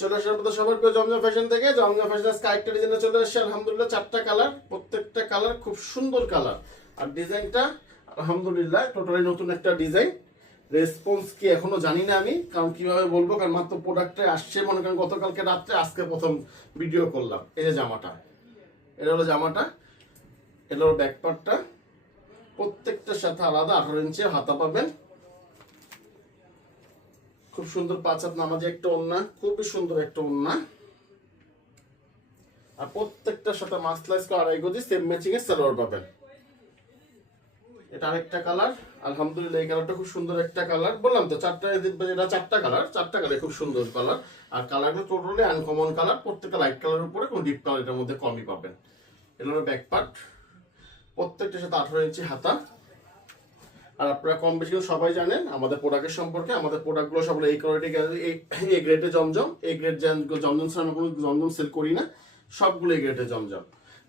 চলে আসার মতো সবার প্রিয় জমজম ফ্যাশন থেকে। জমজম ফ্যাশন স্কাইটা ডিজাইনে চলে আসছে আলহামদুলিল্লাহ। 4টা কালার, প্রত্যেকটা কালার খুব সুন্দর কালার। আর ডিজাইনটা আলহামদুলিল্লাহ টোটালি নতুন একটা ডিজাইন। রেসপন্স কি এখনো জানি না আমি, কারণ কিভাবে বলবো, কারণ মাত্র প্রোডাক্টে আসছে মনে করেন গতকালকে রাত্রে, আজকে প্রথম ভিডিও করলাম। এই যে জামাটা, এটা হলো জামাটা, এটা হলো ব্যাক পার্টটা। প্রত্যেকটার সাথে আলাদা 18 ইঞ্চি হাতা পাবেন। খুব সুন্দর 5 হাত নামাজি একটা ওড়না, খুবই সুন্দর একটা ওড়না। আর প্রত্যেকটার সাথে মাসলাইজ করা 2.5 গজ সেম ম্যাচিং এর সালোয়ার পাবেন। এটা আরেকটা কালার, আলহামদুলিল্লাহ এই কালারটা খুব সুন্দর একটা কালার। বললাম তো এটা 4টা কালার, 4টা কালার খুব সুন্দর কালার। আর কালারগুলো টোটালি আনকমন কালার, প্রত্যেকটা লাইট কালারের উপরে কোনো ডিপ কালার এটার মধ্যে কমই পাবেন। এটা হলো ব্যাক পার্ট, প্রত্যেকটার সাথে 18 ইঞ্চি হাতা। আর আপনারা কম বেশি সবাই জানেন আমাদের প্রোডাক্টের সম্পর্কে। আমাদের প্রোডাক্টগুলো সবগুলো এই কোয়ালিটি, এই গ্রেডে জমজম, এই গ্রেড জমজম ছাড়া আমরা কোনো জমজম সেল করি না, সবগুলো এই গ্রেডে জমজম।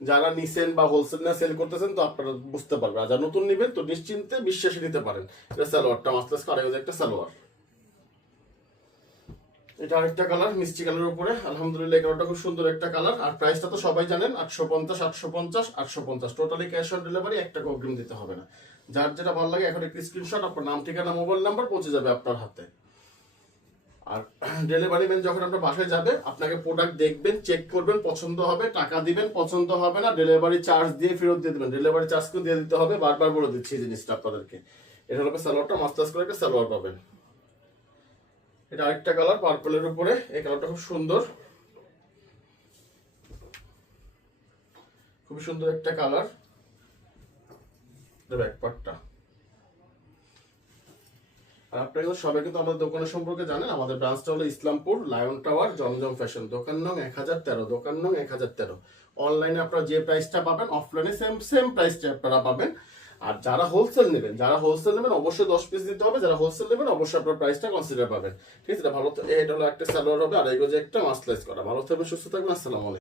যারা নিছেন বা হোলসেল না সেল করতেছেন তো আপনারা বুঝতে পারবেন। আর যারা নতুন নেবেন তো নিশ্চিন্তে বিশ্বাসে নিতে পারেন। এটা সালোয়ারটা মাসলাস করে একটা সালোয়ার। এটা আরেকটা কালার, মিষ্টি কালারের উপরে। আলহামদুলিল্লাহ এই কালারটা খুব সুন্দর একটা কালার। আর প্রাইসটা তো সবাই জানেন, 850, 850, 850 টোটালি ক্যাশ অন ডেলিভারি, 1 টাকা অগ্রিম দিতে হবে না। যার যেটা ভালো লাগে এখন একটি স্ক্রিনশট, আপনার নাম, ঠিকানা, মোবাইল নাম্বার পৌঁছে যাবে আপনার হাতে। আর ডেলিভারি ম্যান যখন আপনার বাসায় যাবে, আপনাকে প্রোডাক্ট দেখবেন, চেক করবেন, পছন্দ হবে টাকা দিবেন, পছন্দ হবে না ডেলিভারি চার্জ দিয়ে ফেরত দিয়ে দেবেন। ডেলিভারি চার্জ করে দিয়ে দিতে হবে, বারবার বলে দিচ্ছি এই জিনিসটা আপনাদেরকে। এটা হলো সালোয়ারটা, মাস্টার্স করে একটা সালোয়ার পাবেন। এটা আরেকটা কালার পার্পলের উপরে, এই কালারটা খুব সুন্দর, খুবই সুন্দর একটা কালার। ব্যাক পার্টটা। আর আপনারা সবাই কিন্তু আমাদের দোকানের সম্পর্কে জানেন। আমাদের ব্রাঞ্চটা হলো ইসলামপুর লায়ন টাওয়ার, জমজম ফ্যাশন, দোকান নং 1013, দোকান নং 1013। অনলাইনে আপনারা যে প্রাইসটা পাবেন, অফলাইনে সেম প্রাইসটা আপনারা পাবেন। আর যারা হোলসেল নেবেন অবশ্যই 10 পিস দিতে হবে। যারা হোলসেল নেবেন অবশ্যই আপনার প্রাইসটা কনসিডার পাবেন। ঠিক আছে, ভালো। এটা হলো একটা সালোয়ার হবে, 2.5 গজ একটা মাসলাইজ করা। ভালো থাকবেন, সুস্থ থাকবেন, আসসালামু আলাইকুম।